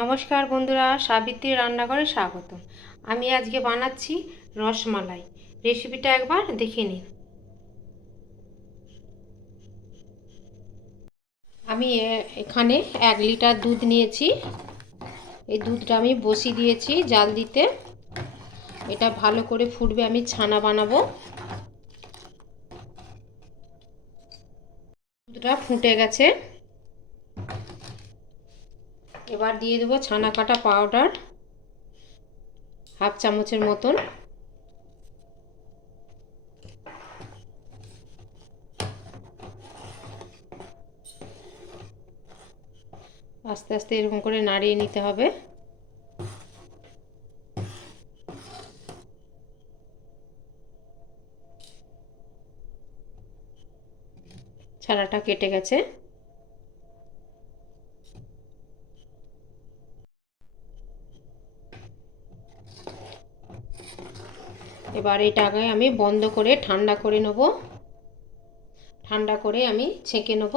নমস্কার বন্ধুরা সাবিত্রী রান্নাঘরে স্বাগত। আমি আজকে বানাচ্ছি রসমালাই। রেসিপিটা একবার দেখে নিন। আমি এখানে এক লিটার দুধ নিয়েছি। এই দুধটা আমি বসিয়ে দিয়েছি জাল দিতে। এটা ভালো করে ফুটবে, আমি ছানা বানাবো। দুধটা ফুটে গেছে। এবার দিয়ে দেবো ছানা কাটা পাউডার হাফ চামচের মতন। আস্তে আস্তে এরকম করে নাড়িয়ে নিতে হবে। ছানাটা কেটে গেছে। এবার এটাকে আমি বন্ধ করে ঠান্ডা করে নেব। ঠান্ডা করে আমি ছেঁকে নেব।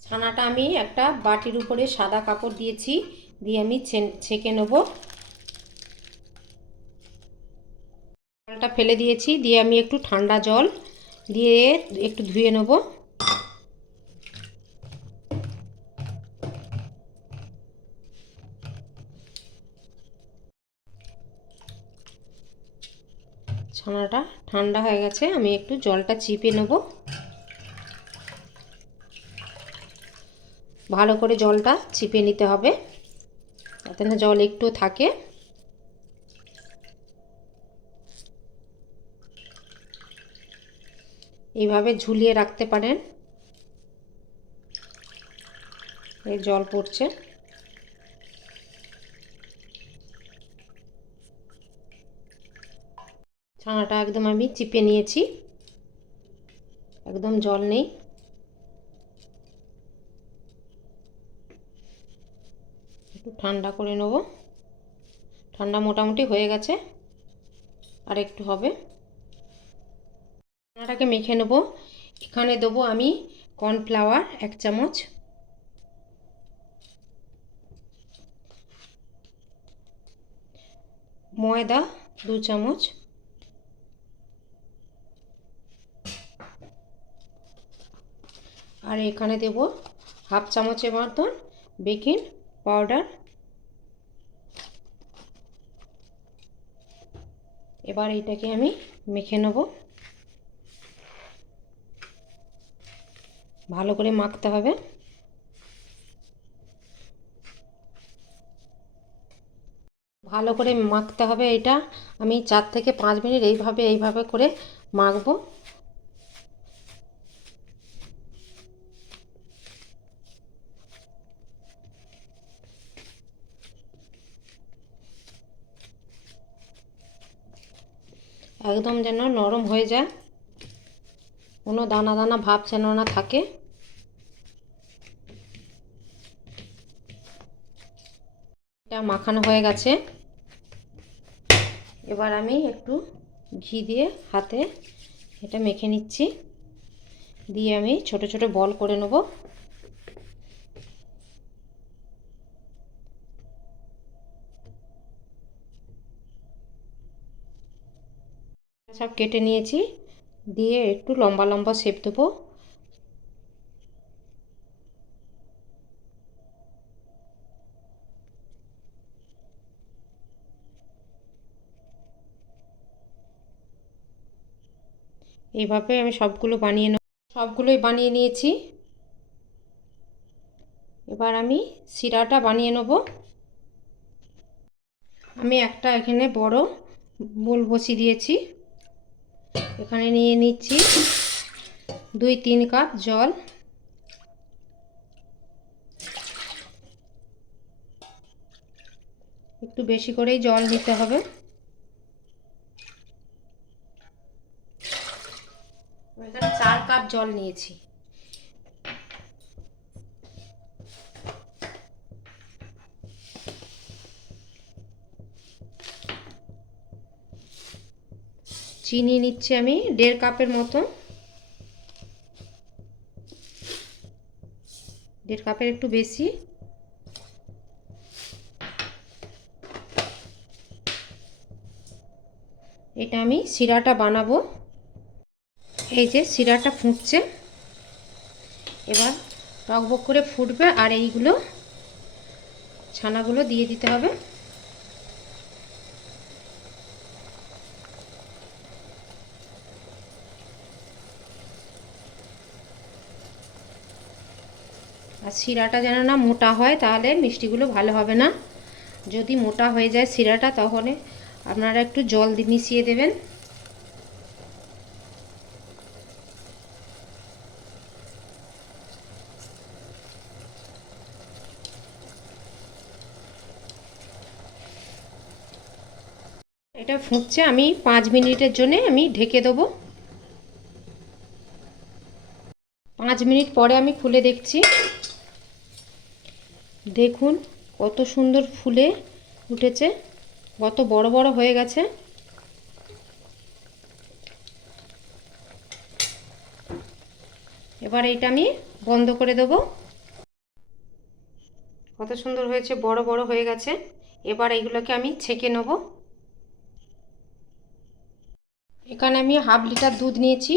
ছানাটা আমি একটা বাটির উপরে সাদা কাপড় দিয়েছি, দিয়ে আমি ছেঁকে নেব। জলটা ফেলে দিয়েছি, দিয়ে আমি একটু ঠান্ডা জল দিয়ে একটু ধুয়ে নেব। ছানাটা ঠান্ডা হয়ে গেছে, আমি একটু জলটা চিপে নেব। ভালো করে জলটা চিপে নিতে হবে, যাতে না জল একটু থাকে। এইভাবে ঝুলিয়ে রাখতে পারেন। এই জল পড়ছে। ছানাটা একদম আমি চিপে নিয়েছি। একদম জল নেই। একটু ঠান্ডা করে নেব। ঠান্ডা মোটামুটি হয়ে গেছে। আর একটু হবে। ছানাটাকে মেখে নেব। এখানে দেবো আমি কর্নফ্লাওয়ার এক চামচ। ময়দা দু চামচ। আর এখানে দেব হাফ চামচের মতন বেকিং পাউডার। এবার এটাকে আমি মেখে নেব। ভালো করে মাখতে হবে। ভালো করে মাখতে হবে এটা। আমি চার থেকে পাঁচ মিনিট এইভাবে এইভাবে করে মাখবো। একদম যেন নরম হয়ে যায়। কোনো দানা দানা ভাব যেন না থাকে। এটা মাখানো হয়ে গেছে। এবার আমি একটু ঘি দিয়ে হাতে এটা মেখে নিচ্ছি। দিয়ে আমি ছোট ছোট বল করে নেব। সব কেটে নিয়েছি। দিয়ে একটু লম্বা লম্বা শেপ দেবো। এইভাবে আমি সবগুলো বানিয়ে নেব। সবগুলোই বানিয়ে নিয়েছি। এবার আমি শিরাটা বানিয়ে নেব। আমি একটা এখানে বড় বোল বসিয়ে দিয়েছি। এখানে নিয়ে নিচ্ছি দুই তিন কাপ জল। একটু বেশি করেই জল নিতে হবে। এখানে চার কাপ জল নিয়েছি। চিনি নিচ্ছি আমি, দেড় কাপের মতো দেড় কাপের একটু বেশি। এটা আমি শিরাটা বানাবো। এই যে শিরাটা ফুটছে। এবার টকবক করে ফুটবে আর এইগুলো ছানাগুলো দিয়ে দিতে হবে। শিরাটা যেন না মোটা হয়, তাহলে মিষ্টিগুলো ভালো হবে না। যদি মোটা হয়ে যায় শিরাটা তখন আপনারা একটু জল মিশিয়ে দেবেন। এটা ফুটছে, আমি পাঁচ মিনিটের জন্য আমি ঢেকে দেবো। পাঁচ মিনিট পরে আমি খুলে দেখছি। দেখুন কত সুন্দর ফুলে উঠেছে, কত বড় বড় হয়ে গেছে। এবার এইটা আমি বন্ধ করে দেবো। কত সুন্দর হয়েছে, বড় বড় হয়ে গেছে। এবার এইগুলোকে আমি ছেঁকে নেব। এখানে আমি হাফ লিটার দুধ নিয়েছি।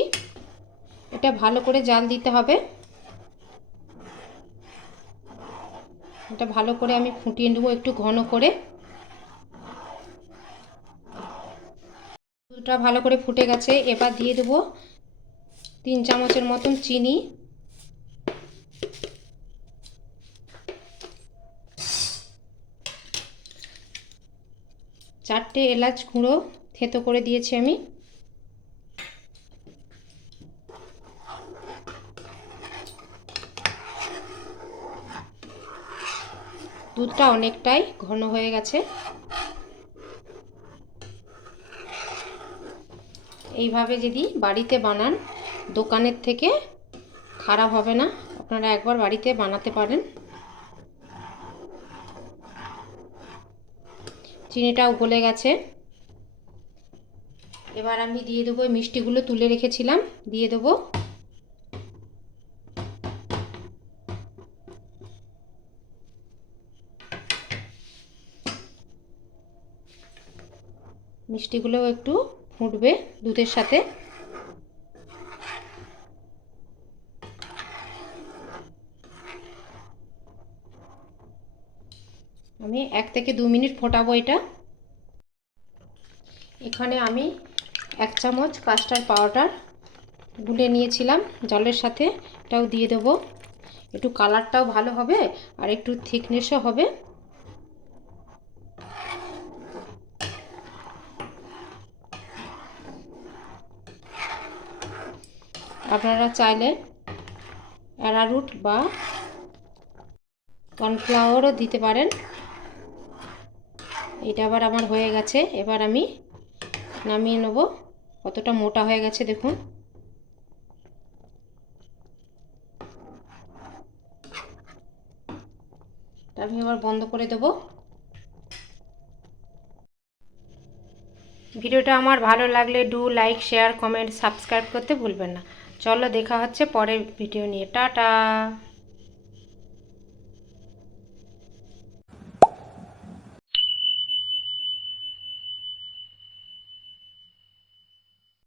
এটা ভালো করে জাল দিতে হবে। এটা ভালো করে আমি ফুটিয়ে নেব একটু ঘন করে। দুধটা ভালো করে ফুটে গেছে, এবার দিয়ে দেবো তিন চামচের মতন চিনি। চারটে এলাচ গুঁড়ো থেতো করে দিয়েছি আমি। দুধটা অনেকটাই ঘন হয়ে গেছে। এইভাবে যদি বাড়িতে বানান, দোকানের থেকে খারাপ হবে না। আপনারা একবার বাড়িতে বানাতে পারেন। চিনিটাও গলে গেছে। এবার আমি দিয়ে দেবো মিষ্টিগুলো তুলে রেখেছিলাম। দিয়ে দেবো মিষ্টিগুলোও একটু ফুটবে দুধের সাথে। আমি এক থেকে দু মিনিট ফোটাবো এটা। এখানে আমি এক চামচ কাস্টার্ড পাউডার গুলে নিয়েছিলাম, জলের সাথে এটাও দিয়ে দেবো। একটু কালারটাও ভালো হবে আর একটু থিকনেসও হবে। আপনারা চাইলে অ্যারারুট বা কর্নফ্লাওয়ারও দিতে পারেন। এটা আবার আমার হয়ে গেছে। এবার আমি নামিয়ে নেব। কতটা মোটা হয়ে গেছে দেখুন। আমি আবার বন্ধ করে দেব। ভিডিওটা আমার ভালো লাগলে do like, share, comment, subscribe করতে ভুলবেন না। চলো দেখা হচ্ছে পরের ভিডিও নিয়ে। টাটা!